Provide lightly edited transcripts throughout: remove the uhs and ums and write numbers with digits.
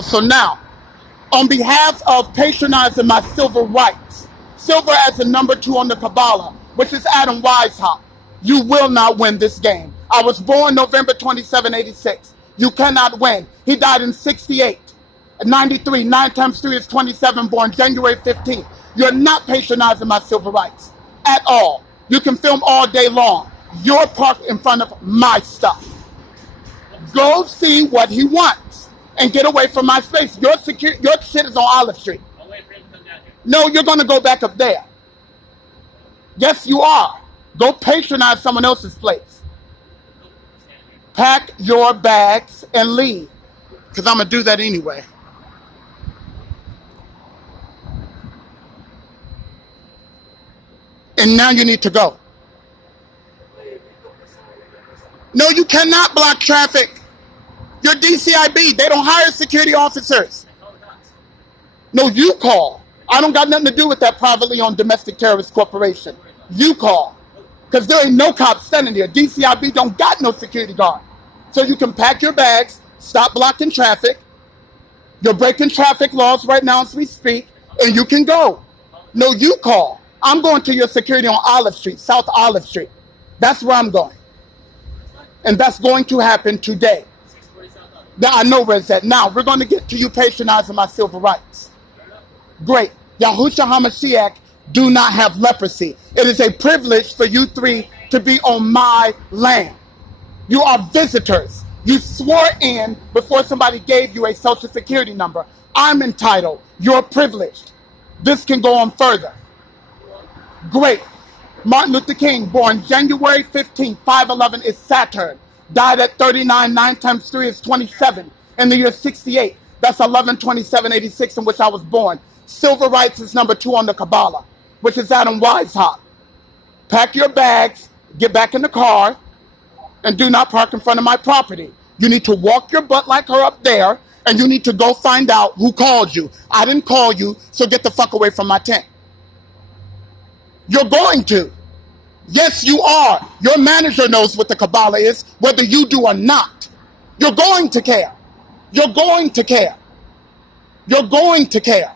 So now, on behalf of patronizing my civil rights, silver as the number 2 on the Kabbalah, which is Adam Weishaupt, you will not win this game. I was born November 27, 86. You cannot win. He died in 68. 93, 9 times 3 is 27, born January 15th. You're not patronizing my civil rights at all. You can film all day long. You're parked in front of my stuff. Go see what he wants and get away from my space. Your shit is on Olive Street. I'll wait for him to come down here. No, you're going to go back up there. Yes, you are. Go patronize someone else's place. Pack your bags and leave. Because I'm going to do that anyway. And now you need to go. No, you cannot block traffic. You're DCIB. They don't hire security officers. No, you call. I don't got nothing to do with that privately owned domestic terrorist corporation. You call. Because there ain't no cops standing there. DCIB don't got no security guard. So you can pack your bags, stop blocking traffic. You're breaking traffic laws right now as we speak, and you can go. No, you call. I'm going to your security on Olive Street, South Olive Street. That's where I'm going. And that's going to happen today. Now, I know where it's at. Now, we're going to get to you patronizing my civil rights. Great. Yahushua HaMashiach do not have leprosy. It is a privilege for you three to be on my land. You are visitors. You swore in before somebody gave you a social security number. I'm entitled. You're privileged. This can go on further. Great. Martin Luther King, born January 15, 511 is Saturn. Died at 39, 9 times 3 is 27. In the year 68, that's 11/27/86 in which I was born. Civil rights is number 2 on the Kabbalah, which is Adam Weishaupt. Pack your bags, get back in the car, and do not park in front of my property. You need to walk your butt like her up there, and you need to go find out who called you. I didn't call you, so get the fuck away from my tent. You're going to. Yes, you are. Your manager knows what the Kabbalah is, whether you do or not. You're going to care. You're going to care. You're going to care.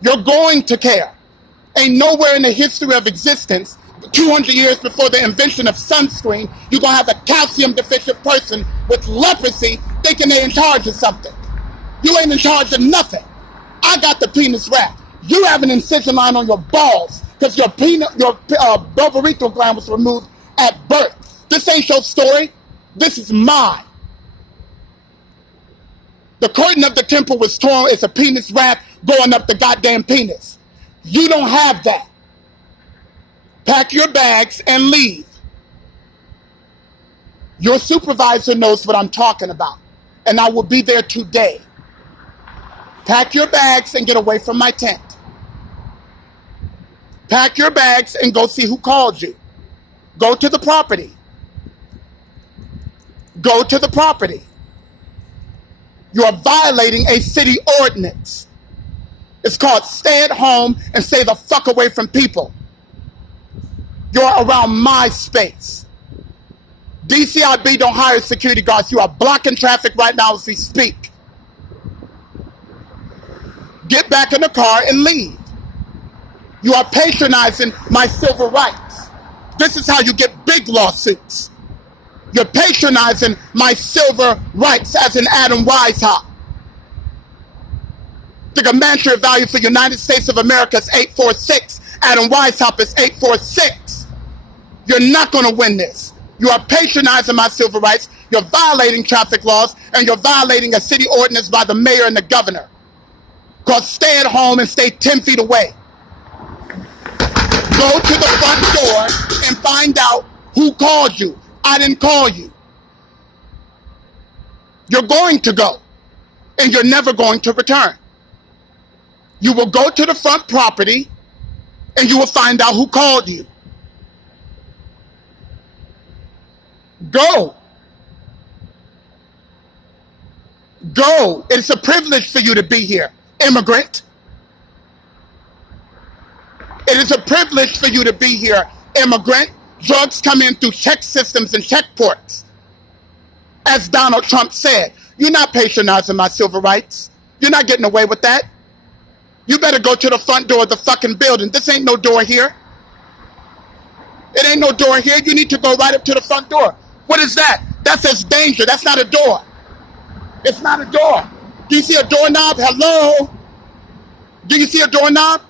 You're going to care. Ain't nowhere in the history of existence, 200 years before the invention of sunscreen, you're going to have a calcium deficient person with leprosy thinking they're in charge of something. You ain't in charge of nothing. I got the penis wrap. You have an incision line on your balls because your bulbarethral gland was removed at birth. This ain't your story. This is mine. The curtain of the temple was torn. It's a penis wrap going up the goddamn penis. You don't have that. Pack your bags and leave. Your supervisor knows what I'm talking about, and I will be there today. Pack your bags and get away from my tent. Pack your bags and go see who called you. Go to the property. Go to the property. You are violating a city ordinance. It's called stay at home and stay the fuck away from people. You're around my space. DCIB don't hire security guards. You are blocking traffic right now as we speak. Get back in the car and leave. You are patronizing my civil rights. This is how you get big lawsuits. You're patronizing my civil rights as an Adam Weishaupt. The commensurate value for United States of America is 846. Adam Weishaupt is 846. You're not going to win this. You are patronizing my civil rights. You're violating traffic laws, and you're violating a city ordinance by the mayor and the governor. Called stay at home and stay 10 feet away. Go to the front door and find out who called you. I didn't call you. You're going to go, and you're never going to return. You will go to the front property, and you will find out who called you. Go. Go. It's a privilege for you to be here, immigrant. It is a privilege for you to be here, immigrant. Drugs come in through check systems and checkpoints. As Donald Trump said, You're not patronizing my civil rights. You're not getting away with that. You better go to the front door of the fucking building. This ain't no door here. It ain't no door here. You need to go right up to the front door. What is that? That says danger. That's not a door. It's not a door. Do you see a doorknob? Hello? Do you see a doorknob?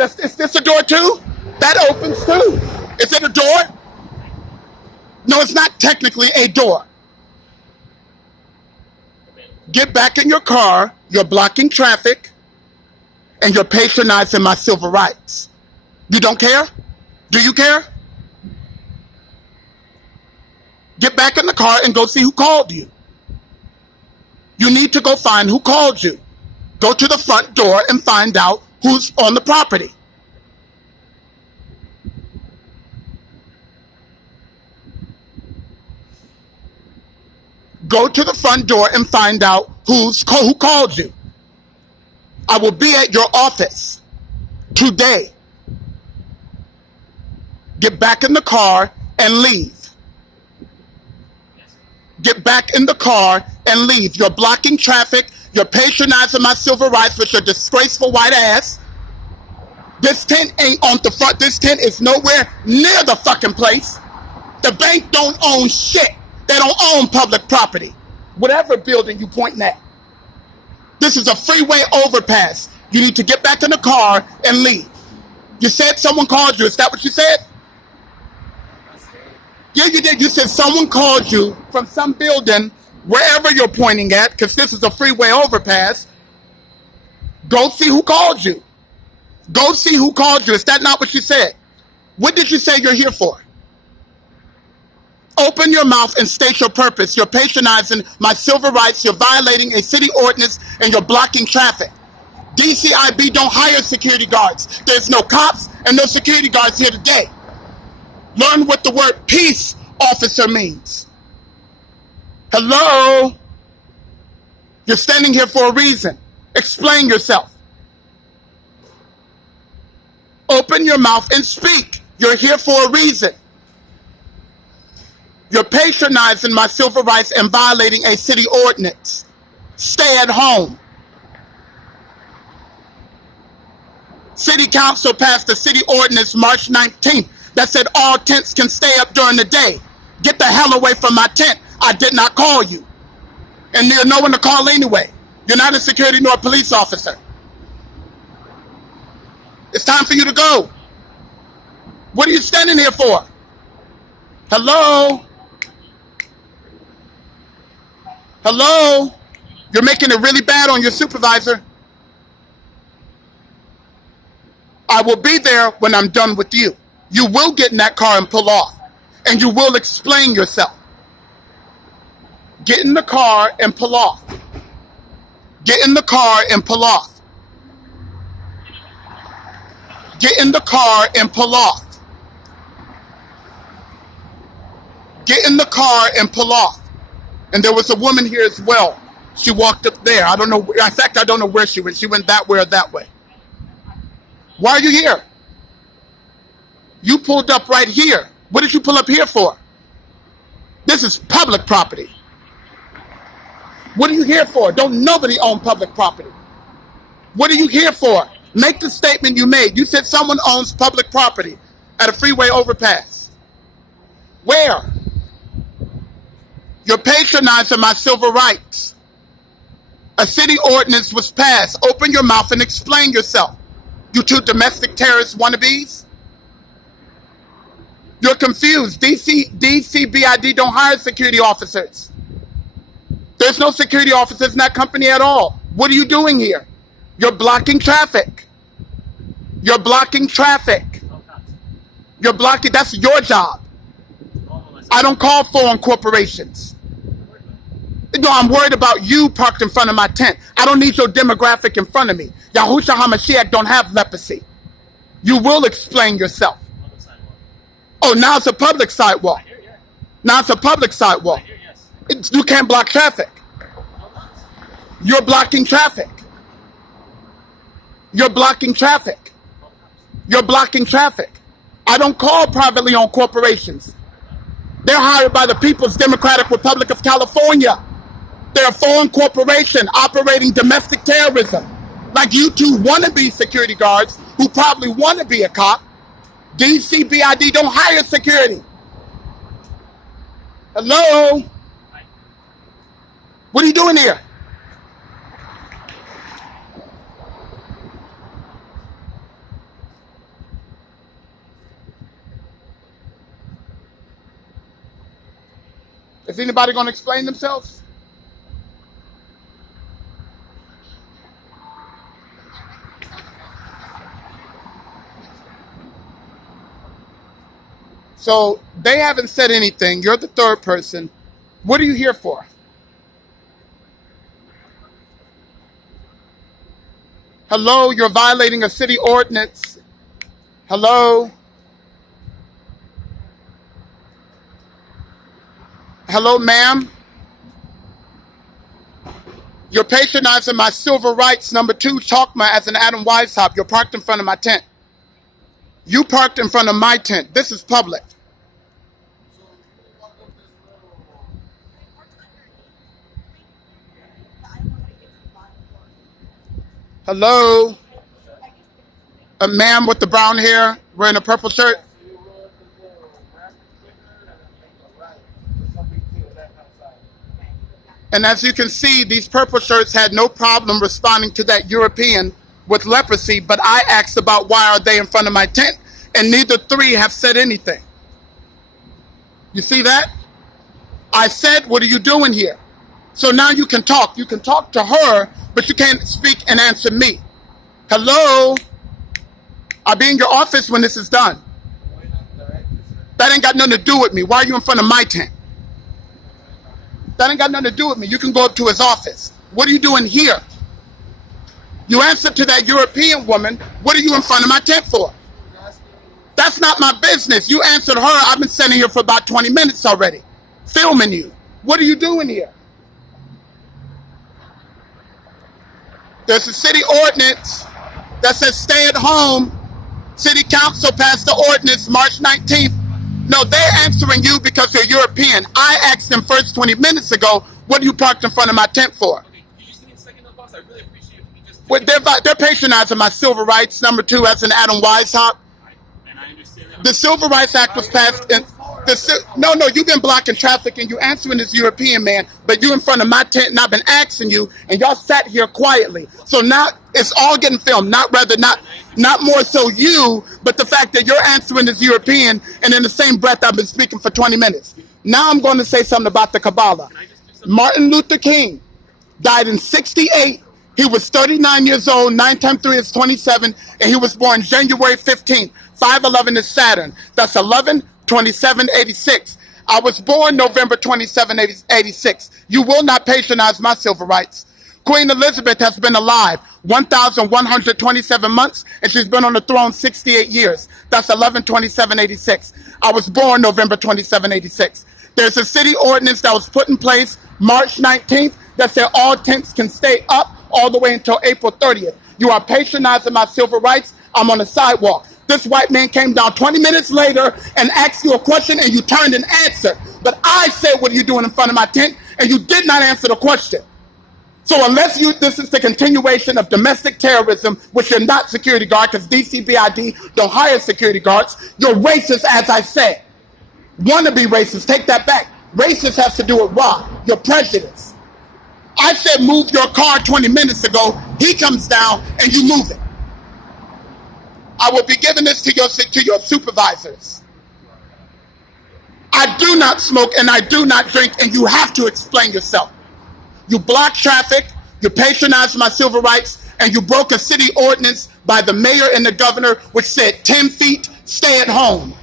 Is this a door too? That opens too. Is it a door? No, it's not technically a door. Get back in your car. You're blocking traffic. And you're patronizing my civil rights. You don't care? Do you care? Get back in the car and go see who called you. You need to go find who called you. Go to the front door and find out who's on the property. Go to the front door and find out who called you. I will be at your office today. Get back in the car and leave. Get back in the car and leave. You're blocking traffic. You're patronizing my civil rights with your disgraceful white ass. This tent ain't on the front. This tent is nowhere near the fucking place. The bank don't own shit. They don't own public property. Whatever building you pointing at. This is a freeway overpass. You need to get back in the car and leave. You said someone called you. Is that what you said? Yeah, you did. You said someone called you from some building, wherever you're pointing at, because this is a freeway overpass. Go see who called you. Go see who called you. Is that not what you said? What did you say you're here for? Open your mouth and state your purpose. You're patronizing my civil rights. You're violating a city ordinance and you're blocking traffic. DCIB don't hire security guards. There's no cops and no security guards here today. Learn what the word peace officer means. Hello? You're standing here for a reason. Explain yourself. Open your mouth and speak. You're here for a reason. You're patronizing my civil rights and violating a city ordinance. Stay at home. City Council passed the city ordinance March 19th that said all tents can stay up during the day. Get the hell away from my tent. I did not call you. And there's no one to call anyway. You're not a security nor a police officer. It's time for you to go. What are you standing here for? Hello? Hello? You're making it really bad on your supervisor. I will be there when I'm done with you. You will get in that car and pull off. And you will explain yourself. Get in the car and pull off. Get in the car and pull off. Get in the car and pull off. Get in the car and pull off. And there was a woman here as well. She walked up there. I don't know. In fact, I don't know where she went. She went that way or that way. Why are you here? You pulled up right here. What did you pull up here for? This is public property. What are you here for? Don't nobody own public property. What are you here for? Make the statement you made. You said someone owns public property at a freeway overpass. Where? You're patronizing my civil rights. A city ordinance was passed. Open your mouth and explain yourself. You two domestic terrorist wannabes. You're confused. DCBID don't hire security officers. There's no security officers in that company at all. What are you doing here? You're blocking traffic. You're blocking traffic. You're blocking, that's your job. I don't call foreign corporations. No, I'm worried about you parked in front of my tent. I don't need your demographic in front of me. Yahushua HaMashiach don't have leprosy. You will explain yourself. Oh, now it's a public sidewalk. Now it's a public sidewalk. You can't block traffic. You're blocking traffic. You're blocking traffic. You're blocking traffic. I don't call privately owned corporations. They're hired by the People's Democratic Republic of California. They're a foreign corporation operating domestic terrorism. Like you two wannabe security guards who probably want to be a cop. DCBID don't hire security. Hello? What are you doing here? Is anybody going to explain themselves? So they haven't said anything. You're the third person. What are you here for? Hello, you're violating a city ordinance. Hello? Hello, ma'am? You're patronizing my civil rights. Number 2, Chalkma as an Adam Weishaupt. You're parked in front of my tent. You parked in front of my tent. This is public. Hello? A ma'am with the brown hair wearing a purple shirt? And as you can see, these purple shirts had no problem responding to that European with leprosy, but I asked about why are they in front of my tent, and neither 3 have said anything. You see that? I said, what are you doing here? So now you can talk. You can talk to her, but you can't speak and answer me. Hello? I'll be in your office when this is done. That ain't got nothing to do with me. Why are you in front of my tent? That ain't got nothing to do with me. You can go up to his office. What are you doing here? You answered to that European woman. What are you in front of my tent for? That's not my business. You answered her. I've been sitting here for about 20 minutes already, filming you. What are you doing here? There's a city ordinance that says stay at home. City council passed the ordinance March 19th. No, they're answering you because you're European. I asked them first 20 minutes ago, what are you parked in front of my tent for? Okay, can you just give me a second, boss? I really appreciate it. Well, they're patronizing my civil rights. Number 2, as an Adam Weishaupt. And I understand that. The Civil Rights Act was passed in... No, you've been blocking traffic and you answering this European man, but you in front of my tent and I've been asking you and y'all sat here quietly. So now it's all getting filmed, not more so you, but the fact that you're answering this European and in the same breath I've been speaking for 20 minutes. Now I'm going to say something about the Kabbalah. Martin Luther King died in 68. He was 39 years old, 9 times 3 is 27, and he was born January 15th. 5/11 is Saturn. That's 11/27/86. I was born November 27, 86. You will not patronize my civil rights. Queen Elizabeth has been alive 1,127 months, and she's been on the throne 68 years. That's 11/27/86. I was born November 27, 86. There's a city ordinance that was put in place March 19th that said all tents can stay up all the way until April 30th. You are patronizing my civil rights. I'm on the sidewalk. This white man came down 20 minutes later and asked you a question and you turned and answered. But I said, what are you doing in front of my tent? And you did not answer the question. So unless this is the continuation of domestic terrorism, which you're not security guard, because DCBID don't hire security guards, you're racist, as I said. Want to be racist, take that back. Racist has to do with what? Your prejudice. I said move your car 20 minutes ago. He comes down and you move it. I will be giving this to your supervisors. I do not smoke and I do not drink, and you have to explain yourself. You block traffic, you patronize my civil rights, and you broke a city ordinance by the mayor and the governor, which said 10 feet, stay at home.